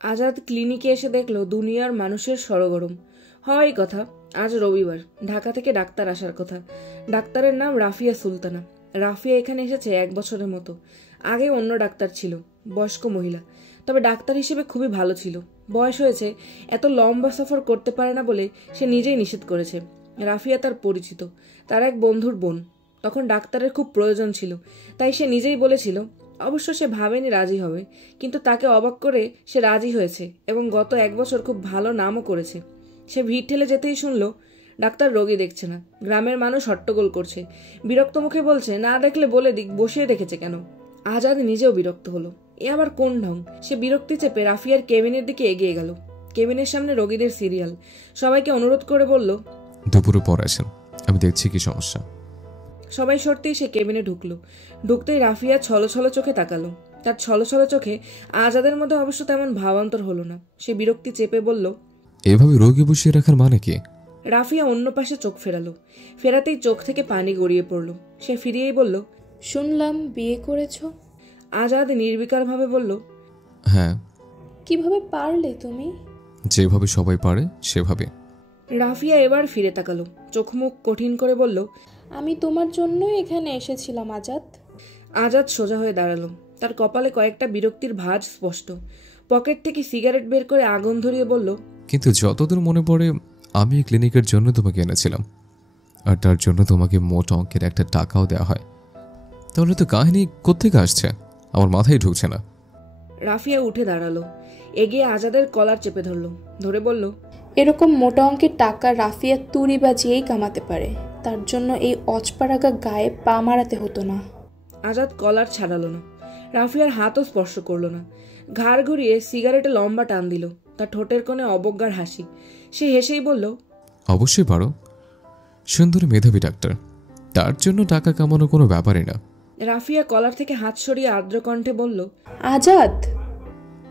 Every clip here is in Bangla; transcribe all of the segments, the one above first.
আজাদ ক্লিনিকে এসে দেখলো দুনিয়ার মানুষের সরগরম। হয় কথা, আজ রবিবার, ঢাকা থেকে ডাক্তার আসার কথা। ডাক্তারের নাম রাফিয়া সুলতানা। রাফিয়া এখানে এসেছে 1 বছরের মতো। আগে অন্য ডাক্তার ছিল, বয়স্ক মহিলা, তবে ডাক্তার হিসেবে খুবই ভালো ছিল। বয়স হয়েছে, এত লম্বা সফর করতে পারে না বলে সে নিজেই নিষেধ করেছে। রাফিয়া তার পরিচিত, তার এক বন্ধুর বোন। তখন ডাক্তারের খুব প্রয়োজন ছিল, তাই সে নিজেই বলেছিল। অবশ্য সে ভাবেনি রাজি হবে, কিন্তু তাকে অবাক করে সে রাজি হয়েছে এবং গত 1 বছর খুব ভালো নামও করেছে। সে ভিড় ঠেলে যেতেই শুনল ডাক্তার রোগী দেখছে না। গ্রামের মানুষ হট্টগোল করছে, বিরক্ত মুখে বলছে, না দেখলে বলে দিক বসিয়ে রেখেছে কেন। আজাদ নিজেও বিরক্ত হলো, এ আবার কোন ঢং। সে বিরক্তি চেপে রাফিয়ার কেবিনের দিকে এগিয়ে গেল। কেবিনের সামনে রোগীদের সিরিয়াল। সবাইকে অনুরোধ করে বলল, দুপুরে পর আসেন, আমি দেখছি কি সমস্যা। সবাই সরতেই সে কেবিনে ঢুকতেই রাফিয়া ছলছল চোখে তাকালো। তার ছলছল চোখে আজাদের মধ্যে অবশ্য তেমন ভাবান্তর হলো না। সে বিরক্তি চেপে বলল, এভাবে রোগী বসিয়ে রাখার মানে কি? রাফিয়া অন্য পাশে চোখ ফেরাতেই চোখ থেকে পানি গড়িয়ে পড়ল। সে ফিরিয়েই বলল, শুনলাম বিয়ে করেছ। আজাদ নির্বিকারভাবে বলল, হ্যাঁ। কিভাবে পারলে তুমি? যেভাবে সবাই পারে সেভাবে। রাফিয়া এবার ফিরে তাকালো, চোখ মুখ কঠিন করে বলল, আমি তোমার জন্য এখানে এসেছিলাম আজাদ। আজাদ সোজা হয়ে দাঁড়ালো। তার কপালে কয়েকটা বিরক্তির ভাঁজ স্পষ্ট। পকেট থেকে সিগারেট বের করে আগুন ধরিয়ে বলল, কিন্তু যতদূর মনে পড়ে আমি এই ক্লিনিকের জন্য তোমাকে এনেছিলাম, আর তার জন্য তোমাকে মোট অঙ্কের একটা টাকাও দেওয়া হয়। তাহলে তো কাহিনী কোত্থেকে আসছে আমার মাথায় ঢুকছে না। রাফিয়া উঠে দাঁড়ালো, এগিয়ে আজাদের কলার চেপে ধরে বলল, এরকম মোটা অঙ্কের টাকা রাফিয়া তুড়ি বাজিয়েই কামাতে পারে, তার জন্য এই অচপাড়াগা গায়ে পা মারাতে হতো না। আজাদ কলার ছাড়ালো না, রাফিয়ার হাতও স্পর্শ করলো না। ঘাড় ঘুরিয়ে সিগারেটে লম্বা টান দিল। তার ঠোঁটের কোণে অবজ্ঞার হাসি। সে হেসেই বলল, অবশ্যই পারো, সুন্দরী মেধাবী ডাক্তার, তার জন্য টাকা কামানো কোনো ব্যাপারই না। রাফিয়া কলার থেকে হাত সরিয়ে আর্দ্র কণ্ঠে বলল, আজাদ,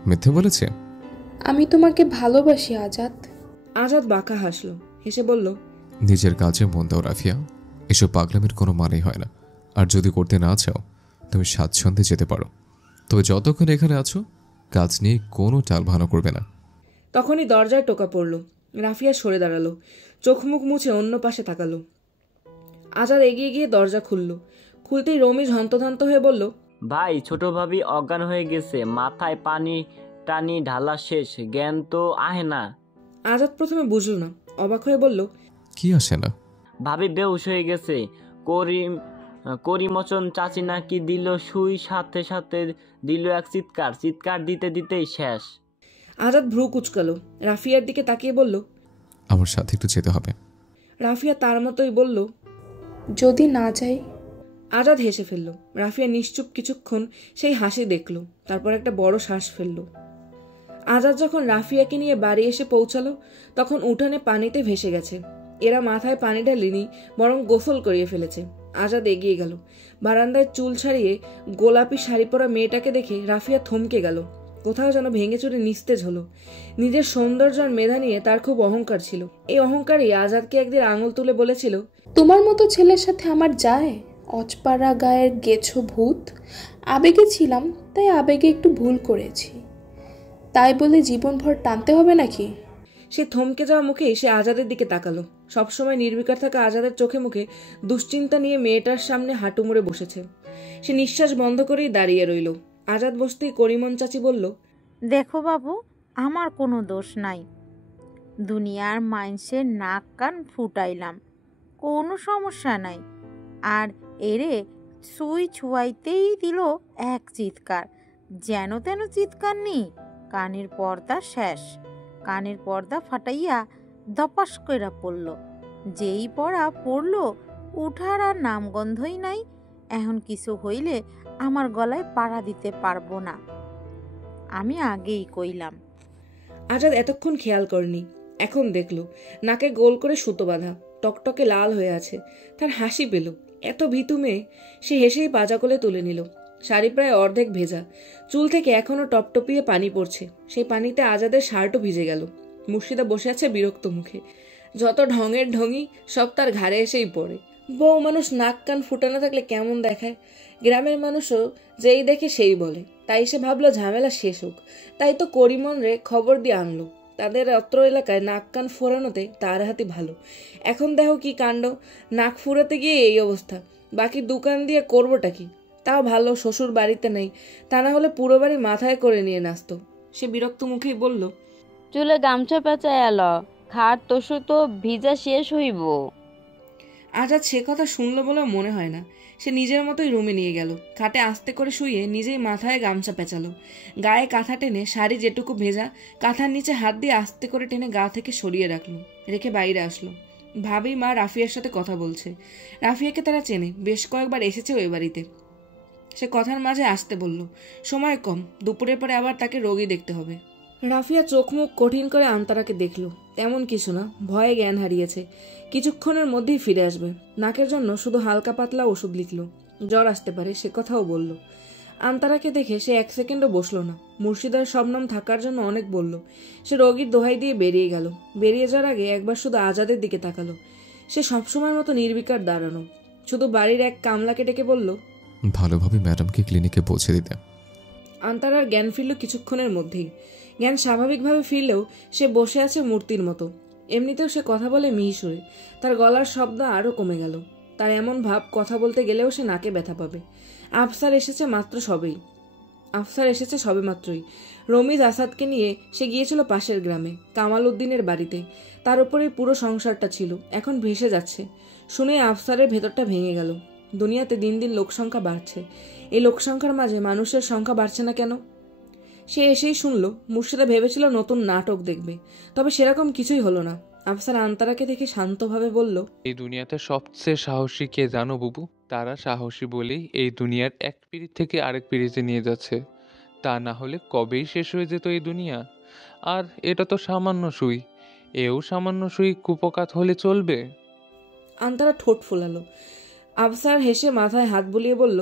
মিথ্যে বলেছে? আমি তোমাকে ভালোবাসি আজাদ। আজাদ বাঁকা হাসল, হেসে বলল, নিজের কাজে মন দাও রাফিয়া, এসব পাগলামির কোনো মানেই হয় না। আর যদি করতে না চাও তুমি স্বাচ্ছন্দ্যে যেতে পারো, তবে যতক্ষণ এখানে আছো কাজ নিয়ে কোনো টালভানো করবে না। তখনই দরজায় টোকা পড়ল। রাফিয়া সরে দাঁড়ালো, চোখ মুখ মুছে অন্য পাশে তাকালো। আজাদ এগিয়ে গিয়ে দরজা খুলতেই রমিজ হন্তদন্ত হয়ে বলল, ভাই, ছোট ভাবি অজ্ঞান হয়ে গেছে, মাথায় পানি টানি ঢালা শেষ, জ্ঞান তো আহে না। আজাদ প্রথমে বুঝল না, অবাক হয়ে বলল, কি আসে না? ভাবি বেহুশ হয়ে গেছে। করিমচন চাচি নাকি দিল সুই, সাথে সাথে দিল এক চিৎকার দিতে দিতেই শেষ। আজাদ ভ্রু কুচকালো, রাফিয়ার দিকে তাকিয়ে বলল, আমার সাথে একটু যেতে হবে। রাফিয়া তার মতোই বলল, যদি না যাই? আজাদ হেসে ফেলল। রাফিয়া নিশ্চুপ কিছুক্ষণ সেই হাসি দেখল, তারপর একটা বড় শ্বাস ফেলল। আজাদ যখন রাফিয়াকে নিয়ে বাড়ি এসে পৌঁছালো তখন উঠানে পানিতে ভেসে গেছে। এরা মাথায় পানি ঢালেনি, বরং গোসল করিয়ে ফেলেছে। আজাদ এগিয়ে গেল। বারান্দায় চুল ছাড়িয়ে গোলাপি শাড়ি পরা মেয়েটাকে দেখে রাফিয়া থমকে গেল। কোথাও যেন ভেঙে চুরে নিস্তেজ হলো। নিজের সৌন্দর্য আর মেধা নিয়ে তার খুব অহংকার ছিল। এই অহংকারই আজাদকে একদিন আঙুল তুলে বলেছিল, তোমার মতো ছেলের সাথে আমার যায়? অচপাড়া গায়ের গেছো ভূত। আবেগে ছিলাম, তাই আবেগে একটু ভুল করেছি, তাই বলে জীবনভর টানতে হবে নাকি? সে থমকে যাওয়া মুখেই সে আজাদের দিকে তাকালো। সবসময় নির্বিকার থাকা আজাদের চোখে মুখে দুশ্চিন্তা নিয়ে মেয়েটার সামনে হাঁটু মুড়ে বসেছে। সে নিঃশ্বাস বন্ধ করেই দাঁড়িয়ে রইল। আজাদ বসতেই করিমন চাচি বলল, দেখো বাবু, আমার কোনো দোষ নাই। দুনিয়ার মাইন্সের নাক কান ফুটাইলাম, কোনো সমস্যা নাই। আর এরে সুই ছুয়াইতেই দিল এক চিৎকার, যেন তেন চিৎকার নি। কানের পর্দা শেষ, কানের পর্দা ফাটাইয়া ধপাস কইরা পড়ল। যেই পড়া পড়ল, উঠার আর নামগন্ধই নাই। এখন কিছু হইলে আমার গলায় পাড়া দিতে পারবো না, আমি আগেই কইলাম। আজাদ এতক্ষণ খেয়াল করেনি, এখন দেখল নাকে গোল করে সুতো বাঁধা, টকটকে লাল হয়ে আছে। তার হাসি পেল। এত ভীতু মেয়ে। সে হেসেই পাজা কোলে তুলে নিল। শাড়ি প্রায় অর্ধেক ভেজা, চুল থেকে এখনো টপটপিয়ে পানি পড়ছে। সেই পানিতে আজাদের শার্টও ভিজে গেল। মুর্শিদা বসে আছে বিরক্ত মুখে। যত ঢঙের ঢঙি সব তার ঘাড়ে এসেই পড়ে। বউ মানুষ নাক কান ফুটানো থাকলে কেমন দেখায়? গ্রামের মানুষও যেই দেখে সেই বলে। তাই সে ভাবলো ঝামেলা শেষ হোক। তাই তো করিমন রে খবর দিয়ে আনলো। তাদের অত্র এলাকায় নাক কান ফোরানোতে তার হাতে ভালো। এখন দেখো কি কাণ্ড, নাক ফুরাতে গিয়ে এই অবস্থা। বাকি দোকান দিয়ে করবোটা কি? তাও ভালো শ্বশুর বাড়িতে নেই, তা না হলে পুরো বাড়ি মাথায় করে নিয়ে নাচতো। সে বিরক্ত মুখেই বলল, চুলে গামছা পেঁচায় এলো, খাট তোষু তো ভিজা শেষ হইব। আজাদ সে কথা শুনলো বলে মনে হয় না। সে নিজের মতোই রুমে নিয়ে গেল। খাটে আস্তে করে শুয়ে নিজেই মাথায় গামছা পেঁচালো। গায়ে কাঁথা টেনে শাড়ি যেটুকু ভেজা কাঁথার নিচে হাত দিয়ে আস্তে করে টেনে গা থেকে সরিয়ে রাখলো। রেখে বাইরে আসলো। ভাবি মা রাফিয়ার সাথে কথা বলছে। রাফিয়াকে তারা চেনে, বেশ কয়েকবার এসেছে ওই বাড়িতে। সে কথার মাঝে আসতে বলল। সময় কম, দুপুরের পরে আবার তাকে রোগী দেখতে হবে। রাফিয়া চোখ মুখ কঠিন করে আন্তারাকে দেখল। তেমন কিছু না, ভয়ে জ্ঞান হারিয়েছে। কিছুক্ষণের মধ্যেই ফিরে আসবে। নাকের জন্য শুধু হালকা পাতলা ওষুধ লিখল। জ্বর আসতে পারে সে কথাও বলল। আন্তারাকে দেখে সে এক সেকেন্ডও বসল না। মুর্শিদার শবনম থাকার জন্য অনেক বলল। সে রোগীর দোহাই দিয়ে বেরিয়ে গেল। বেরিয়ে যাওয়ার আগে একবার শুধু আজাদের দিকে তাকালো। সে সবসময়ের মতো নির্বিকার দাঁড়ানো। শুধু বাড়ির এক কামলাকে ডেকে বলল, ভালোভাবে ম্যাডামকে ক্লিনিকে পৌঁছে দিতে। আন্তারার জ্ঞান ফিরল কিছুক্ষণের মধ্যেই। জ্ঞান স্বাভাবিকভাবে ফিরলেও সে বসে আছে মূর্তির মতো। এমনিতেও সে কথা বলে মিহিসুরে। তার গলার শব্দ আরও কমে গেল। তার এমন ভাব কথা বলতে গেলেও সে নাকে ব্যথা পাবে। আফসার এসেছে সবে মাত্রই। রমিজ আসাদকে নিয়ে সে গিয়েছিল পাশের গ্রামে কামাল উদ্দিনের বাড়িতে। তার উপরেই পুরো সংসারটা ছিল, এখন ভেসে যাচ্ছে। শুনে আফসারের ভেতরটা ভেঙে গেল। দুনিয়াতে দিন দিন লোকসংখ্যা বাড়ছে। এই লোকসংখ্যার মাঝে মানুষের সংখ্যা বাড়ছে না কেন? সে এসেই শুনল মুর্শিদা ভেবেছিল নতুন নাটক দেখবে, তবে সেরকম কিছুই হলো না। আফসার আন্তারাকে দেখে শান্তভাবে বলল, এই দুনিয়াতে সবচেয়ে সাহসী কে জানো বুবু? তারা সাহসী বলেই এই দুনিয়ার এক পিঁড়ি থেকে আরেক পিঁড়িতে নিয়ে যাচ্ছে। তা না হলে কবেই শেষ হয়ে যেত এই দুনিয়া। আর এটা তো সামান্য সুই, এও সামান্য সুই কুপকাত হলে চলবে? আন্তারা ঠোঁট ফোলালো। আফসার হেসে মাথায় হাত বুলিয়ে বলল।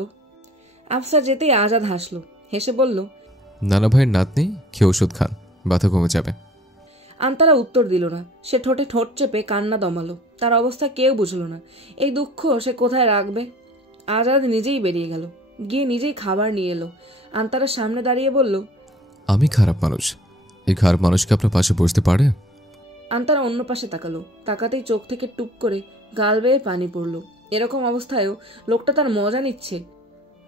আফসার যেতেই আজাদ হাসলো, হেসে বলল, নানা ভাইয়ের নাতনি, খেয়ে ওষুধ খান, ব্যথা কমে যাবে। আন্তারা উত্তর দিল না। সে ঠোঁটে ঠোঁট চেপে কান্না দমালো। তার অবস্থা কেউ বুঝল না। এই দুঃখ সে কোথায় রাখবে? আজাদ নিজেই বেরিয়ে গেল, গিয়ে নিজেই খাবার নিয়ে এলো। আন্তারার সামনে দাঁড়িয়ে বলল, আমি খারাপ মানুষ, এই খারাপ মানুষকে আপনার পাশে বসতে পারে? আন্তারা অন্য পাশে তাকালো। তাকাতেই চোখ থেকে টুপ করে গাল বেয়ে পানি পড়ল। এরকম অবস্থায়ও লোকটা তার মজা নিচ্ছে।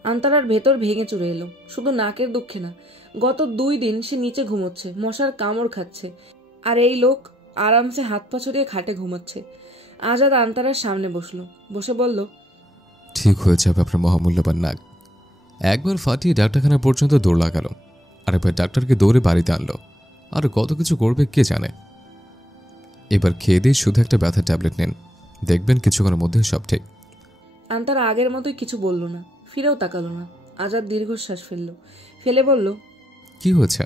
আন্তারার ভেতর ভেঙে চুরে এলো। শুধু নাকের দুঃখে না, গত 2 দিন সে নিচে ঘুমোচ্ছে, মশার কামড় খাচ্ছে। আর এই লোক আরামসে হাত পা ছড়িয়ে খাটে ঘুমাচ্ছে। আজাদ আন্তারার সামনে বসলো, বসে বলল, ঠিক হয়ে যাবে আপনার মহামূল্যবান নাক। একবার ফাটিয়ে ডাক্তারখানা পর্যন্ত দৌড় লাগালো, আরেকবার ডাক্তারকে দৌড়ে বাড়িতে আনলো। আর কত কিছু করবে কে জানে। এবার খেয়ে দিয়ে শুধু একটা ব্যথার ট্যাবলেট নিন, দেখবেন কিছুক্ষণের মধ্যে সব ঠিক। আন্তারা আগের মতোই কিছু বলল না, ফিরেও তাকালো না। আজাদ দীর্ঘশ্বাস ফেলে বলল, কি হয়েছে?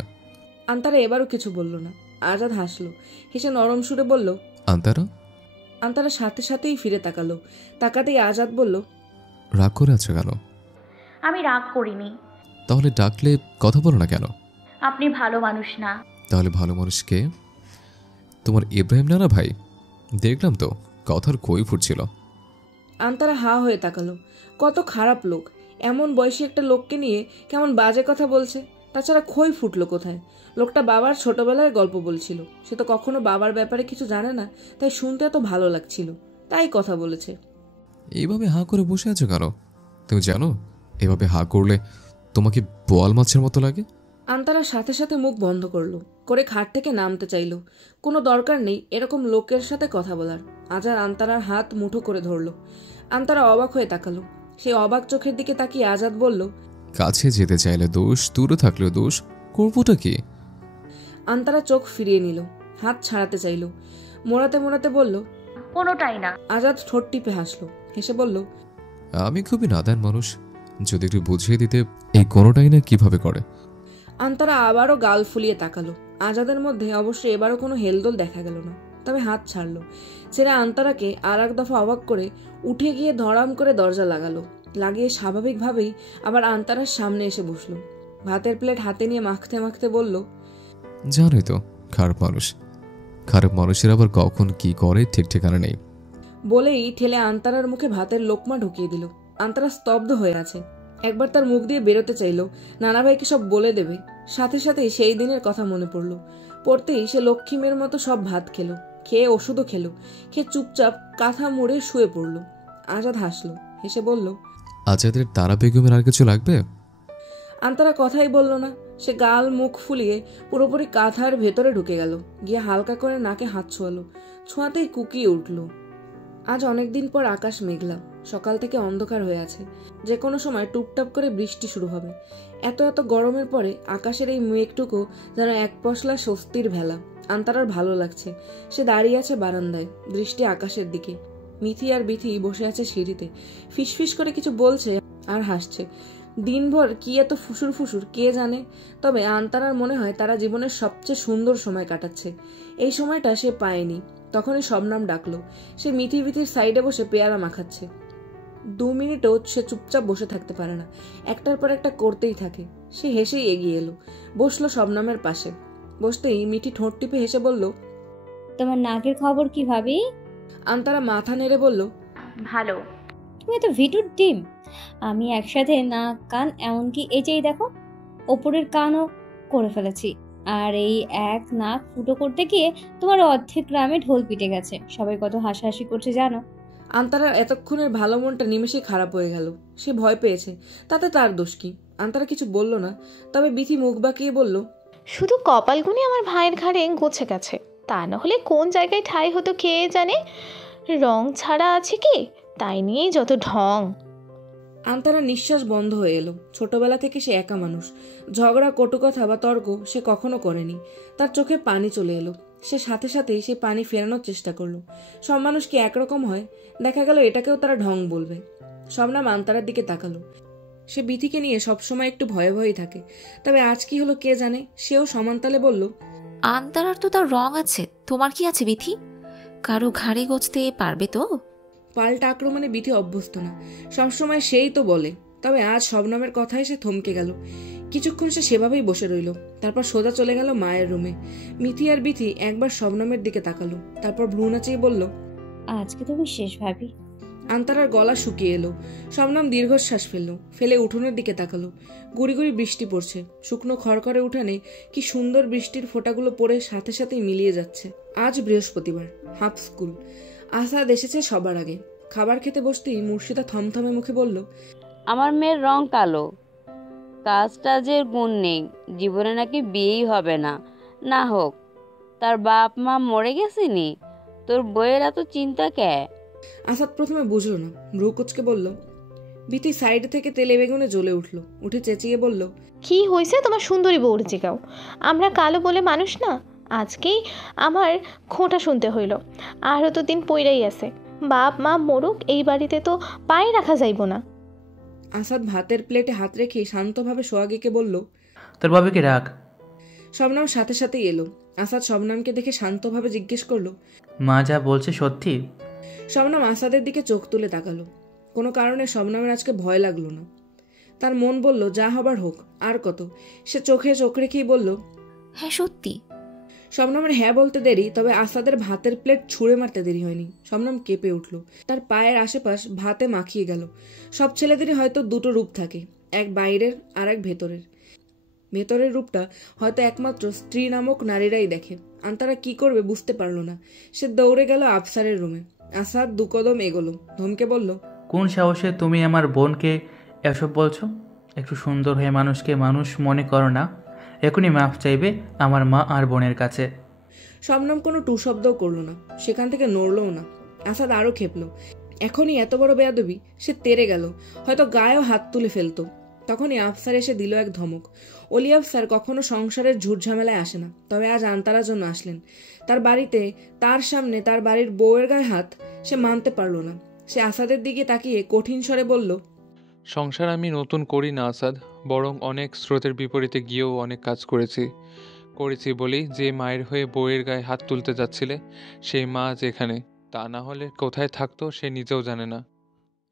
আন্তারা এবারও কিছু বলল না। আজাদ হাসলো, হেসে নরম সুরে বলল, আন্তারা। আন্তারা সাথে সাথেই ফিরে তাকালো। তাকাতেই আজাদ বলল, রাগ করে আছো কেন? আমি রাগ করিনি। তাহলে ডাকলে কথা বলো না কেন? আপনি ভালো মানুষ না। তাহলে ভালো মানুষ কে? তোমার ইব্রাহিম নানা ভাই? দেখলাম তো, কথার কই ফুটছিল। আন্তারা হা হয়ে তাকালো। কত খারাপ লোক! এমন বয়সী একটা লোককে নিয়ে কেমন বাজে কথা বলছে। তাছাড়া খই ফুটলো কোথায়? লোকটা বাবার ছোটবেলায় গল্প বলছিল। সে তো কখনো বাবার ব্যাপারে কিছু জানে না, তাই শুনতে এত ভালো লাগছিল, তাই কথা বলেছে। এইভাবে হাঁ করে বসে আছো কেন? তুমি জানো এভাবে হাঁ করলে তোমাকে বোয়াল মাছের মতো লাগে? আন্তারা সাথে সাথে মুখ বন্ধ করে খাট থেকে নামতে চাইল। কোনো দরকার নেই এরকম লোকের সাথে কথা বলার। আজাদ আন্তারার হাত মুঠো করে ধরল। আন্তারা অবাক হয়ে তাকালো। সেই অবাক চোখের দিকে তাকিয়ে আজাদ বলল, কাছে যেতে চাইলে দোষ, দূরে থাকলেও দোষ, করবোটা কি? আন্তারা চোখ ফিরিয়ে নিল, হাত ছাড়াতে চাইল। মোড়াতে মোড়াতে বলল, কোনোটাই না। আজাদ ঠোঁট টিপে হাসলো, হেসে বলল, আমি খুবই নাদান মানুষ, যদি একটু বুঝিয়ে দিতে এই কোনোটাই না কিভাবে করে। আন্তারা আবারও গাল ফুলিয়ে তাকালো। আজাদের মধ্যে অবশ্য এবারও কোনো হেলদোল দেখা গেল না, তবে হাত ছাড়লো। ছেড়ে আন্তারাকে আর এক দফা অবাক করে উঠে গিয়ে ধড়াম করে দরজা লাগিয়ে স্বাভাবিকভাবেই আবার আন্তারার সামনে এসে বসলো। ভাতের প্লেট হাতে নিয়ে মাখতে মাখতে বলল, জানোই তো খারাপ মানুষ, খারাপ মানুষের আবার কখন কি করে ঠিক ঠিকানা নেই। বলেই ঠেলে আন্তারার মুখে ভাতের লোকমা ঢুকিয়ে দিল। আন্তারা স্তব্ধ হয়ে আছে। একবার তার মুখ দিয়ে বেরোতে চাইল, নানা ভাইকে সব বলে দেবে। সাথে সাথেই সেই দিনের কথা মনে পড়ল। পড়তেই সে লক্ষ্মীমের মতো সব ভাত খেলো, খেয়ে ওষুধও খেলো, খেয়ে চুপচাপ কাঁথা মুড়ে শুয়ে পড়ল। আজাদ হাসলো, হেসে বলল, আজাদের তারা বেগমের আর কিছু লাগবে? আন্তারা কথাই বলল না। সে গাল মুখ ফুলিয়ে পুরোপুরি কাঁথার ভেতরে ঢুকে গেল, গিয়ে হালকা করে নাকে হাত ছোঁয়ালো। ছোঁয়াতেই কুকিয়ে উঠল। আজ অনেকদিন পর আকাশ মেঘলা, সকাল থেকে অন্ধকার হয়ে আছে। যে কোনো সময় টুপটাপ করে বৃষ্টি শুরু হবে। এত এত গরমের পরে আকাশের এই মেঘটুকু যেন এক পশলা স্বস্তির ভেলা। আন্তারার ভালো লাগছে। সে দাঁড়িয়ে আছে বারান্দায়, দৃষ্টি আকাশের দিকে। মিথি আর বিথি বসে আছে সিঁড়িতে, ফিসফিস করে কিছু বলছে আর হাসছে। দিনভর কি এত ফুসুর ফুসুর কে জানে। তবে আন্তারার মনে হয় তারা জীবনের সবচেয়ে সুন্দর সময় কাটাচ্ছে। এই সময়টা সে পায়নি। তখনই শবনম ডাকলো। সে মিথি বিথির সাইডে বসে পেয়ারা মাখাচ্ছে। 2 মিনিটও সে চুপচাপ বসে থাকতে পারে না, একটার পর একটা করতেই থাকে। সে হেসেই এগিয়ে এলো, বসলো শবনমের পাশে। বসতেই মিঠি ঠোঁট টিপে হেসে বলল, তোমার নাকের খবর কি ভাবি? আন্তারা মাথা নেড়ে বলল, ভালো। তুমি তো ভিটুর ডিম। আমি একসাথে নাক কান এমনকি এই যেই দেখো ওপরের কানও করে ফেলেছি। আর এই এক নাক ফুটো করতে গিয়ে তোমার অর্ধেক গ্রামে ঢোল পিটে গেছে। সবাই কত হাসাহাসি করছে জানো? আন্তারার এতক্ষণের ভালো মনটা নিমেষেই খারাপ হয়ে গেল। সে ভয় পেয়েছে, তাতে তার দোষ কি? আন্তারা কিছু বলল না। তবে বিথি মুখ বাঁকিয়ে বলল, শুধু কপালগুনি আমার ভাইয়ের ঘাড়ে গোছে গেছে, তা না হলে কোন জায়গায় ঠাই হতো কে জানে। রং ছাড়া আছে কি, তাই নিয়েই যত ঢং। আন্তারা নিঃশ্বাস বন্ধ হয়ে এলো। ছোটবেলা থেকে সে একা মানুষ। ঝগড়া, কটুকথা বা তর্ক সে কখনো করেনি। তার চোখে পানি চলে এলো। সে সাথে সাথেই সে পানি ফেরানোর চেষ্টা করলো। সব মানুষ কি একরকম হয়? দেখা গেল এটাকেও তারা ঢং বলবে। শবনম আন্তারার দিকে তাকালো। সে বিথিকে নিয়ে সবসময় একটু ভয়ে ভয়েই থাকে। তবে আজ কি হলো কে জানে। সেও সমানতালে বলল, আন্তারার তো তার রং আছে, তোমার কি আছে বিথি? কারো ঘাড়ে গজতে পারবে তো? পাল্টা আক্রমণে বিথি অভ্যস্ত না, সবসময় সেই তো বলে। তবে আজ শবনমের কথায় সে থমকে গেল। কিছুক্ষণ সে সেভাবেই বসে রইল। তারপর সোজা চলে গেল মায়ের রুমে। মিথি আর বিথি একবার শবনমের দিকে তাকালো, তারপর ভ্রু নাচিয়ে বলল, আজকে তুমি শেষ ভাবি। আন্তারার গলা শুকিয়ে এলো। শবনম দীর্ঘশ্বাস ফেলে উঠোনের দিকে তাকালো। গুড়ি গুড়ি বৃষ্টি পড়ছে। শুকনো খড়খড়ে উঠানে কি সুন্দর বৃষ্টির ফোঁটাগুলো পড়ে সাথে সাথেই মিলিয়ে যাচ্ছে। আজ বৃহস্পতিবার, হাফ স্কুল। আসাদ এসেছে সবার আগে। খাবার খেতে বসতেই মুর্শিদা থমথমে মুখে বলল, আমার মেয়ের রং কালো, কাজটাজের গুণ নেই, জীবনে নাকি বিয়েই হবে না। না হোক, তার বাপ মা মরে গেছেনি, তোর বইয়ের এত চিন্তা কে? আসাদ প্রথমে বুঝলো না, ভ্রু কুচকে বলল। বিথি সাইড থেকে তেলে বেগুনে জ্বলে উঠল, উঠে চেঁচিয়ে বলল, কি হয়েছে তোমার সুন্দরী বউর জিগাও? আমরা কালো বলে মানুষ না? আজকেই আমার খোঁটা শুনতে হইল। আরও তো দিন পইরাই আছে। বাপ মা মরুক, এই বাড়িতে তো পায়ে রাখা যাইব না। আসাদ ভাতের প্লেটে হাত রেখে শান্তভাবে সোহাগীকে বলল, তোর বাবাকে রাখ। শবনম সাথে সাথেই এলো। আসাদ শবনমকে দেখে শান্তভাবে জিজ্ঞেস করলো, মা যা বলছে সত্যি? শবনম আসাদের দিকে চোখ তুলে তাকালো। কোনো কারণে শবনমের আজকে ভয় লাগলো না। তার মন বলল, যা হবার হোক, আর কত। সে চোখে চোখ রেখেই বলল, হ্যাঁ সত্যি। শবনমের হ্যাঁ বলতে দেরি, তবে আসাদের ভাতের প্লেট ছুঁড়ে মারতে দেরি হয়নি। শবনম কেঁপে উঠল। তার পায়ের আশেপাশ ভাতে মাখিয়ে গেল। সব ছেলেদেরই হয়তো দুটো রূপ থাকে, এক বাইরের আর এক ভেতরের। ভেতরের রূপটা হয়তো একমাত্র স্ত্রী নামক নারীরাই দেখে। আন্তারা কি করবে বুঝতে পারল না। সে দৌড়ে গেল আফসারের রুমে। আসাদ 2 কদম এগোলো, ধমকে বলল, কোন সাহসে তুমি আমার বোনকে এসব বলছো? একটু সুন্দর হয়ে মানুষকে মানুষ মনে করো না? এখনই মাফ চাইবে আমার মা আর বোনের কাছে। শবনম কোনো টু শব্দও করলো না, সেখান থেকে নড়লও না। আসাদ আরও খেপল। এখনই এত বড় বেয়াদবি! সে তেড়ে গেল, হয়তো গায়েও হাত তুলে ফেলতো। তখনই আফসার এসে দিল এক ধমক। অলি আফসার কখনো সংসারের ঝুটঝামেলায় আসে না, তবে আজ আন্তারার জন্য আসলেন। তার বাড়িতে, তার সামনে তার বাড়ির বউয়ের গায়ে হাত সে মানতে পারল না। সে আসাদের দিকে তাকিয়ে কঠিন স্বরে বলল, সংসার আমি নতুন করি না আসাদ, বরং অনেক স্রোতের বিপরীতে গিয়েও অনেক কাজ করেছি বলেই যে মায়ের হয়ে বউয়ের গায়ে হাত তুলতে যাচ্ছিলে সেই মা আজ এখানে। তা না হলে কোথায় থাকতো সে নিজেও জানে না।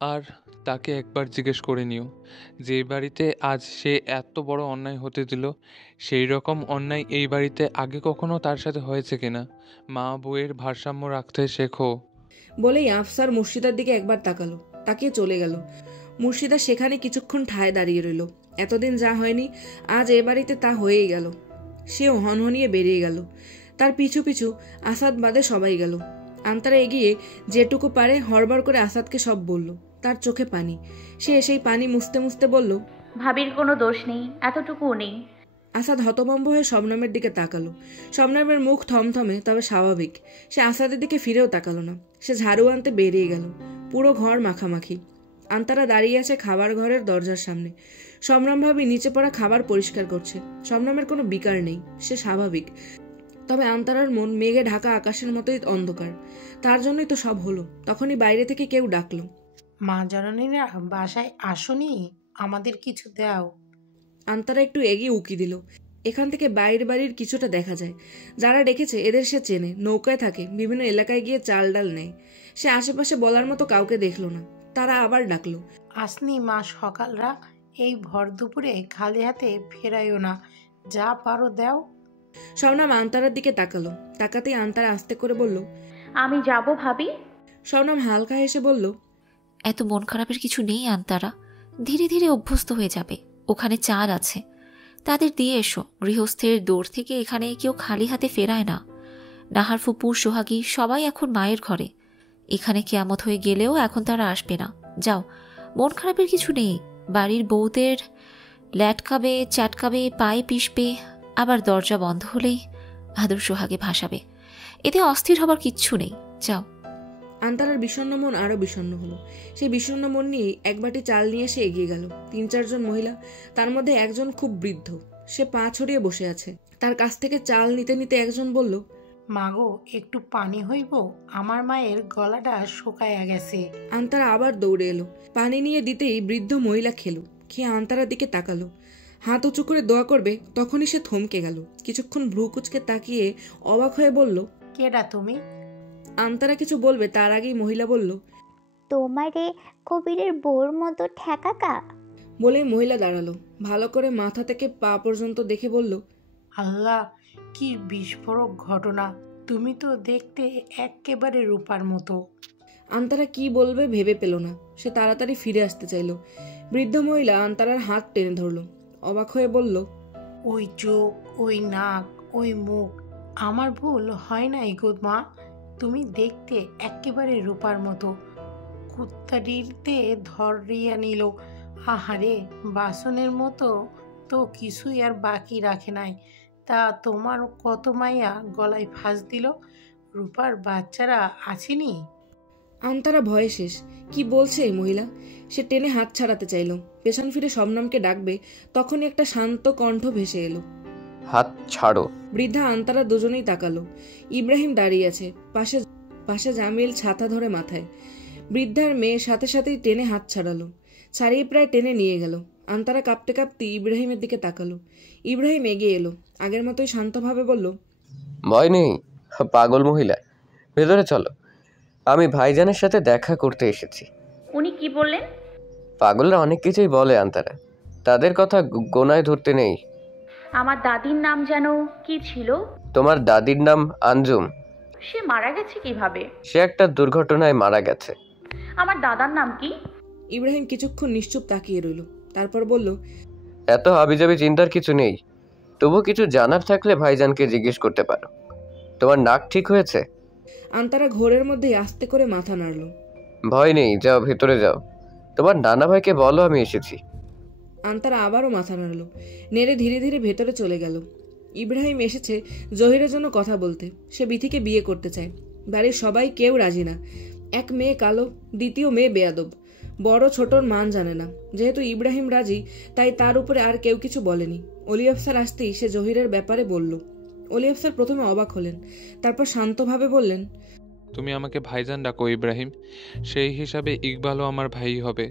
আর তাকে একবার জিজ্ঞেস করে নিও, যে বাড়িতে আজ সে এত বড় অন্যায় হতে দিল, সেই রকম অন্যায় এই বাড়িতে আগে কখনো তার সাথে হয়েছে কিনা। মা বউয়ের ভারসাম্য রাখতে শেখো। বলেই আফসার মুর্শিদার দিকে একবার তাকালো, তাকিয়ে চলে গেল। মুর্শিদা সেখানে কিছুক্ষণ ঠায় দাঁড়িয়ে রইল। এতদিন যা হয়নি আজ এ বাড়িতে তা হয়েই গেল। সেও হনহনিয়ে বেরিয়ে গেল। তার পিছু পিছু আসাদ বাদে সবাই গেল। আন্তারা এগিয়ে যেটুকু পারে হড়বড় করে আসাদকে সব বলল। তার চোখে পানি। সে সেই পানি মুছতে মুছতে বলল, ভাবির কোনো দোষ নেই, এতটুকুও নেই। আসাদ হতভম্ব হয়ে শবনমের দিকে তাকালো। শবনমের মুখ থমথমে তবে স্বাভাবিক। সে আসাদের দিকে ফিরেও তাকালো না। সে ঝাড়ু আনতে বেরিয়ে গেল। পুরো ঘর মাখামাখি। আন্তারা দাঁড়িয়ে আছে খাবার ঘরের দরজার সামনে। শবনম ভাবি নিচে পড়া খাবার পরিষ্কার করছে। শবনমের কোনো বিকার নেই, সে স্বাভাবিক। তবে আন্তারার মন মেঘে ঢাকা আকাশের মতোই অন্ধকার। তার জন্যই তো সব হলো। তখনই বাইরে থেকে কেউ ডাকলো, মা জননীরা বাসায় আসনি, আমাদের কিছু দাও। আন্তারা একটু এগিয়ে উকি দিল। এখান থেকে বাইরের বাড়ির কিছুটা দেখা যায়। যারা ডেকেছে এদের সে চেনে, নৌকায় থাকে, বিভিন্ন এলাকায় গিয়ে চাল ডাল নেয়। সে আশেপাশে বলার মতো কাউকে দেখলো না। তারা আবার ডাকলো, আসনি মা সকালরা, এই ভর দুপুরে খালি হাতে ফেরাইও না, যা পারো দাও। শবনম আন্তারার দিকে তাকালো। তাকাতেই আন্তারা আস্তে করে বলল, আমি যাব ভাবি। শবনম হালকা হেসে বলল, এত মন খারাপের কিছু নেই আন্তারা, ধীরে ধীরে অভ্যস্ত হয়ে যাবে। ওখানে চাল আছে, তাদের দিয়ে এসো। গৃহস্থের দৌড় থেকে এখানে কেউ খালি হাতে ফেরায় না। নাহার ফুপুর সোহাগী সবাই এখন মায়ের ঘরে। এখানে কিয়ামত হয়ে গেলেও এখন তারা আসবে না। যাও, মন খারাপের কিছু নেই। বাড়ির বউদের ল্যাটকাবে, চ্যাটকাবে, পায়ে পিষবে, আবার দরজা বন্ধ হলেই আদর সোহাগে ভাসাবে। এতে অস্থির হবার কিচ্ছু নেই, যাও। আন্তারার বিষণ্ণ মন আরো বিষণ্ণ হলো। সেই বিষণ্ণ মন নিয়ে এক বাটি চাল নিয়ে সে এগিয়ে গেল। 3-4 মহিলা, তার মধ্যে একজন খুব বৃদ্ধ। সে পা ছড়িয়ে বসে আছে। তার কাছ থেকে চাল নিতে নিতে একজন বলল, মাগো একটু পানি হইব, আমার মায়ের গলাটা শুকায়া গেছে। আন্তারা আবার দৌড়ে এলো। পানি নিয়ে দিতেই বৃদ্ধ মহিলা খেলো। খেয়ে আন্তারার দিকে তাকালো, হাত উঁচু করে দোয়া করবে, তখনই সে থমকে গেল। কিছুক্ষণ ভ্রু কুচকে তাকিয়ে অবাক হয়ে বলল, কেডা তুমি? আন্তারা কিছু বলবে তার আগেই মহিলা বলল, তোমারে কবিরের বউর মতো ঠেকাকা। বলেই মহিলা দাঁড়ালো। ভালো করে মাথা থেকে পা পর্যন্ত দেখে বলল, আল্লাহ, কি বিস্ফোরক ঘটনা! তুমি তো দেখতে একেবারে রূপার মতো। আন্তারা কি বলবে ভেবে পেল না। সে তাড়াতাড়ি ফিরে আসতে চাইল। বৃদ্ধ মহিলা আন্তারার হাত টেনে ধরল। অবাক হয়ে বলল, ওই চোখ, ওই নাক, ওই মুখ, আমার ভুল হয় নাই গো মা, তুমি দেখতে একেবারে রূপার মতো। কুত্তারিতে ধরিয়া নিল। আহারে, বাসনের মতো তো কিছুই আর বাকি রাখে নাই। তা তোমার কত মাইয়া গলায় ফাঁস দিল, রূপার বাচ্চারা আসেনি? আন্তারা ভয়ে শেষ। কি বলছে এই মহিলা? সে টেনে হাত ছাড়াতে চাইল। পেছন ফিরে শবনমকে ডাকবে, তখনই একটা শান্ত কণ্ঠ ভেসে এলো, হাত ছাড়ো। বৃদ্ধা আন্তারা দুজনেই তাকালো। ইব্রাহিম দাঁড়িয়ে আছে। পাশে জামিল ছাতা ধরে মাথায়। বৃদ্ধার মেয়ে সাথে সাথেই টেনে হাত ছাড়ালো। ছাড়িয়ে প্রায় টেনে নিয়ে গেল। আন্তারা কাঁপতে কাঁপতে ইব্রাহিমের দিকে তাকালো। ইব্রাহিম এগিয়ে এলো। আগের মতোই শান্তভাবে বলল, ভয় নেই পাগল মহিলা, ভেতরে চলো, আমি ভাইজানের সাথে দেখা করতে এসেছি। উনি কি বললেন? পাগলরা অনেক কিছুই বলে আন্তারা, তাদের কথা গোনায় ধরতে নেই। আমার দাদির নাম যেন কি ছিল? তোমার দাদির নাম আঞ্জুম। সে মারা গেছে কিভাবে? সে একটা দুর্ঘটনায় মারা গেছে। আমার দাদার নাম কি? ইব্রাহিম কিছুক্ষণ নিশ্চুপ তাকিয়ে রইল। তারপর বলল, এত হাবিজাবি চিন্তার কিছু নেই। তবু কিছু জানার থাকলে ভাইজানকে জিজ্ঞেস করতে পারো। তোমার নাক ঠিক হয়েছে? আন্তারা ঘোরের মধ্যে আস্তে করে মাথা নাড়ল। ভয় নেই, যাও ভেতরে যাও, তোমার নানা ভাইকে বলো আমি এসেছি। আন্তারা আবারও মাথা নাড়ল। নেড়ে ধীরে ধীরে ভেতরে চলে গেল। ইব্রাহিম এসেছে জহিরের জন্য কথা বলতে। সে বিথিকে বিয়ে করতে চায়। বাড়ির সবাই কেউ রাজি না। এক মেয়ে কালো, দ্বিতীয় মেয়ে বেয়াদব। বড় ছোটর মান জানে না। যেহেতু ইব্রাহিম রাজি, তাই তার উপরে আর কেউ কিছু বলেনি। অলি আফসার আসতেই সে জহিরের ব্যাপারে বলল। অলি আফসার প্রথমে অবাক হলেন, তারপর শান্তভাবে বললেন, তুমি আমাকে ভাইজান ডাকো ইব্রাহিম, সেই হিসাবে ইকবালও আমার ভাই হবে।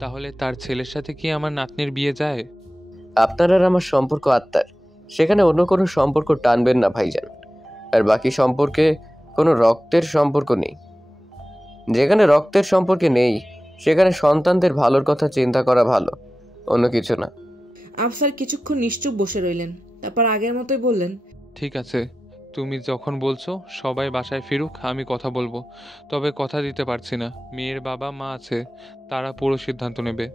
তাহলে তার ছেলের সাথে কি আমার নাতনির বিয়ে যায়? আপনার আর আমার সম্পর্ক আত্মার, সেখানে অন্য কোনো সম্পর্ক টানবেন না ভাইজান। আর বাকি সম্পর্কে কোনো রক্তের সম্পর্ক নেই। যেখানে রক্তের সম্পর্কে নেই সেখানে সন্তানদের ভালোর কথা চিন্তা করা ভালো, অন্য কিছু না। আফসার কিছুক্ষণ নিশ্চুপ বসে রইলেন। তারপর আগের মতোই বললেন, ঠিক আছে, তুমি যখন বলছো সবাই বাসায় ফিরুক আমি কথা বলবো, তবে কথা দিতে পারছি না, মেয়ের বাবা মা আছে, তারা পুরো সিদ্ধান্ত নেবে।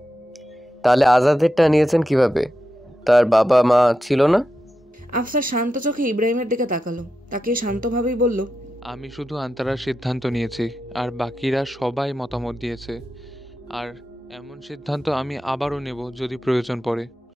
তাহলে আজাদেরটা নিয়েছেন কিভাবে? তার বাবা মা ছিল না? আফসার শান্ত চোখে ইব্রাহিমের দিকে তাকালো, তাকে শান্তভাবেই বলল, আমি শুধু আন্তারার সিদ্ধান্ত নিয়েছি, আর বাকিরা সবাই মতামত দিয়েছে। আর এমন সিদ্ধান্ত আমি আবারও নেব যদি প্রয়োজন পড়ে।